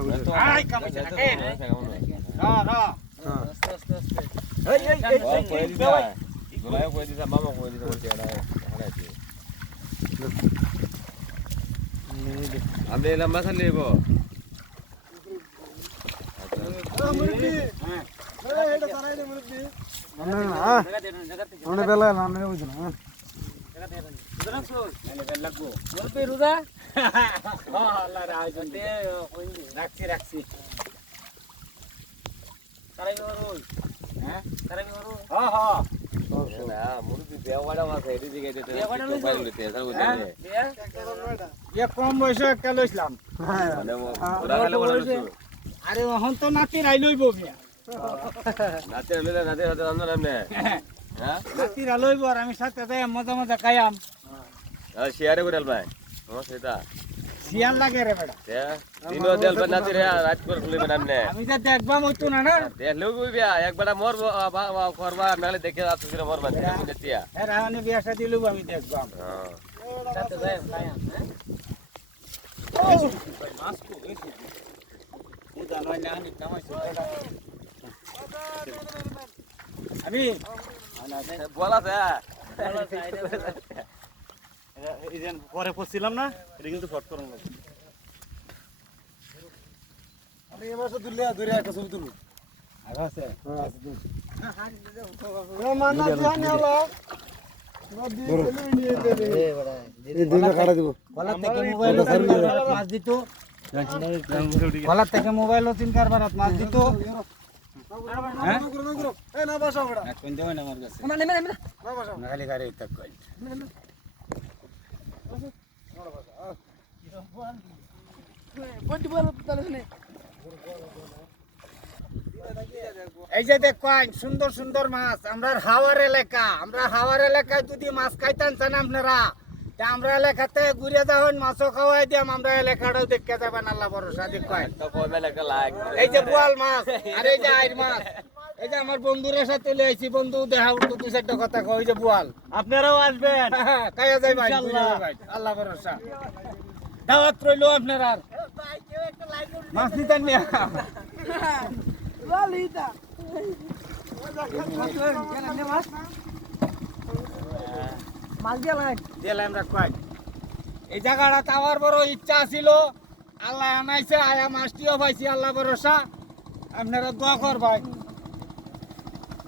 না। দে সুতরাং সর নালে বেল লাগবো বল হ্যাঁ রাখছি। রাখছি হ্যাঁ? কম বয়সে একটা লইছিলাম। হ্যাঁ। মানে আরে ওহন তো নাতি রাই লইব নাতে হাতে আর আমি সাথে যাই মজা মজা খাইয়াম। শেয়ারে করে ভাই সেটা শিয়াল লাগে রে বেটা। তে দিনো দেল বা নাতে রে রাত করে খুলবে নামনে আমি যা দেখবাম হইতো না না? দেখলেও কইবিয়া একবার মর করবা নালে দেখে আসছিস মরবা দেখিয়া হ্যাঁ রাহানি বিয়া শাদি লইব আমি দেখবাম। হ্যাঁ সাথে যাই হ্যাঁ মাছ কো না আমি বলা এই যে পরে পড়ছিলাম না এটা কিন্তু ফট করুন আরে এবার তো দুলিয়া ধরে একটা ছবি তুলু আছে? হ্যাঁ। আছে তুলু ও মানা জানি হলো এই মাছ দিত। কলার থেকে মোবাইল তিন কারবার মাছ দিত। হ্যাঁ? না বাসা বড়া। কোন দেওয়া না না বাসা না খালি গাড়ি এই যে দেখেন সুন্দর সুন্দর মাছ। আমরা হাওয়ার এলাকা। আমরা হাওয়ার এলাকায় যদি মাছ খাইতেন চান আপনারা? তা আমরা এলাকাতে ঘুরে যাবেন মাছও খাওয়াই দিয়াম। আমরা এলাকাটাও দেখতে যাবেন আল্লাহ ভরসা দেখেন। লাইক এই যে বোয়াল মাছ আর এই যে আইর মাছ। এই যে আমার বন্ধুরা সাথে চলে আইছি। বন্ধু দেখা উঠতো দু চারটা কথা কই যে বোয়াল। আপনারাও আসবেন। কায়া যাই ভাই আল্লাহ ভরসা। দাওয়াত রইল আপনার আর। মাছ মিয়া দিলাম এই জায়গাটা তাওয়ার বড় ইচ্ছা ছিল। আল্লাহ আনাইছে আয়া মাছটিও পাইছি আল্লাহ ভরসা। আপনারা দোয়া কর ভাই এটা আমরা দেখলেন হ্যাঁ।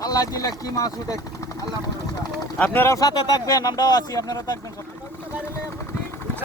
আল্লাহ দিলে কি মাছ উঠে আল্লাহ আপনারাও সাথে থাকবেন আমরাও আছি আপনারাও থাকবেন